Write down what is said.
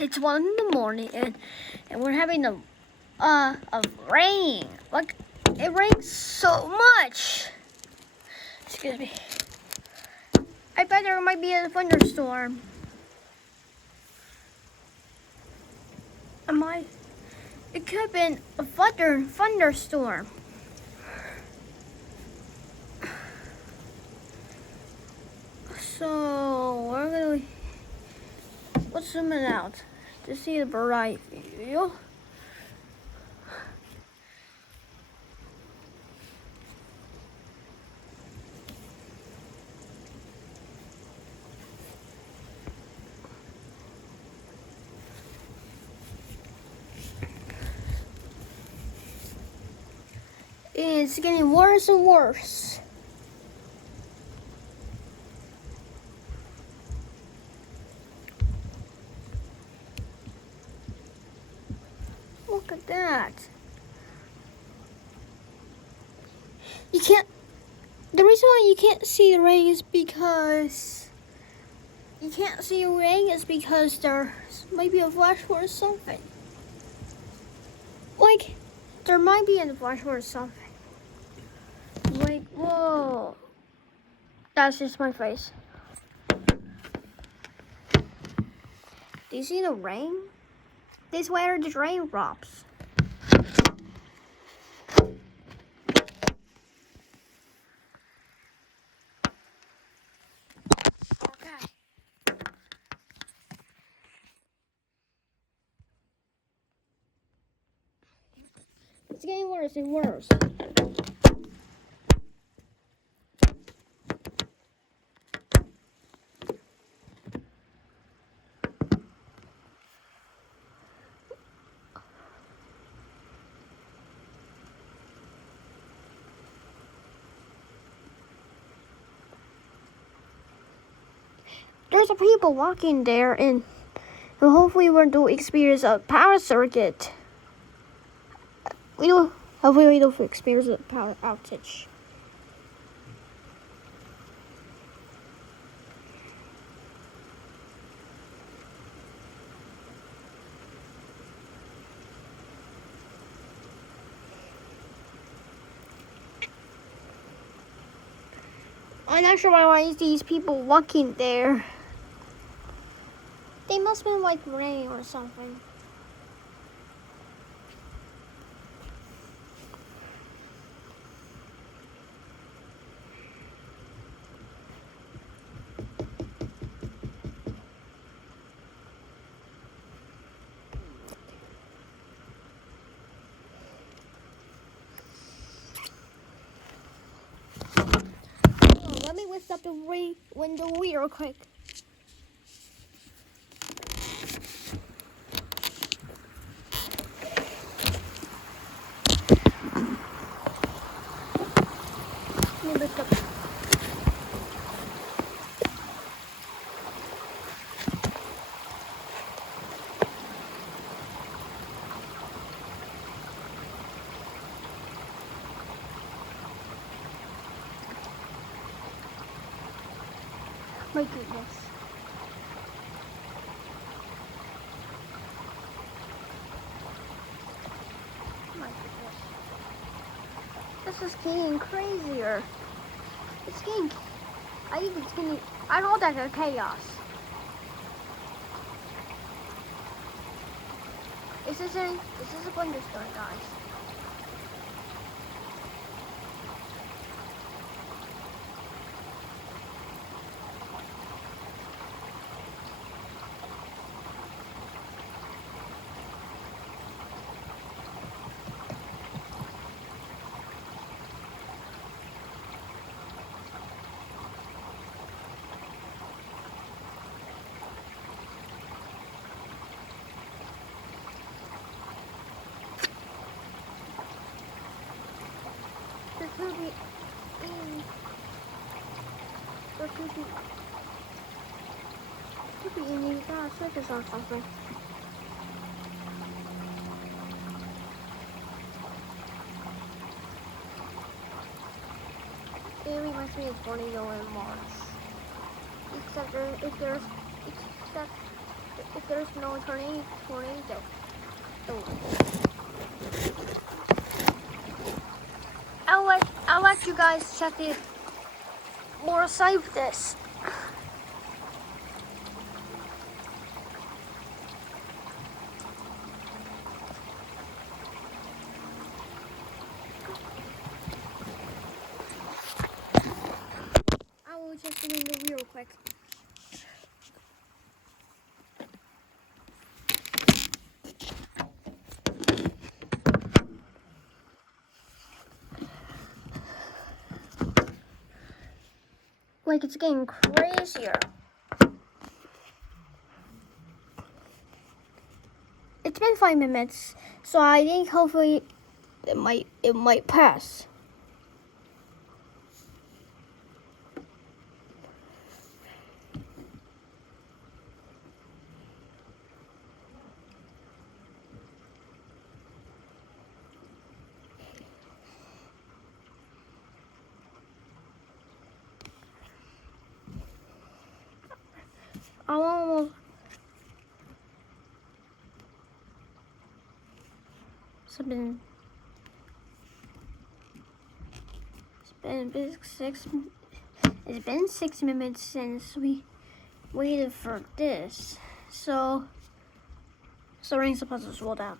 It's 1 in the morning, and we're having a rain. Like it rains so much. Excuse me. I bet there might be a thunderstorm. It could have been a thunderstorm. So let's zoom it out to see the bright view. It's getting worse and worse. Look at that. The reason why you can't see the rain is because there might be a flash flood or something. Like, there might be a flash flood or something. Like, whoa. That's just my face. Do you see the rain? This way are the raindrops. Okay. It's getting worse and worse. There's people walking there, and hopefully we're going to experience a power circuit. Hopefully we don't experience a power outage. I'm not sure why these people walking there. They must have been like rain or something. Let me lift up the window real quick. Let me lift up. My goodness. My goodness. This is getting crazier. I know that's a chaos. This is a thunderstorm, guys. There could be any circus or something. It reminds me of tornado in Mars. Except if there's no tornado. I'll let you guys check it more side of this. I will just do it real quick. Like it's getting crazier. It's been 5 minutes, so I think hopefully it might pass. It's been 6 minutes since we waited for this, so rain's supposed to slow down.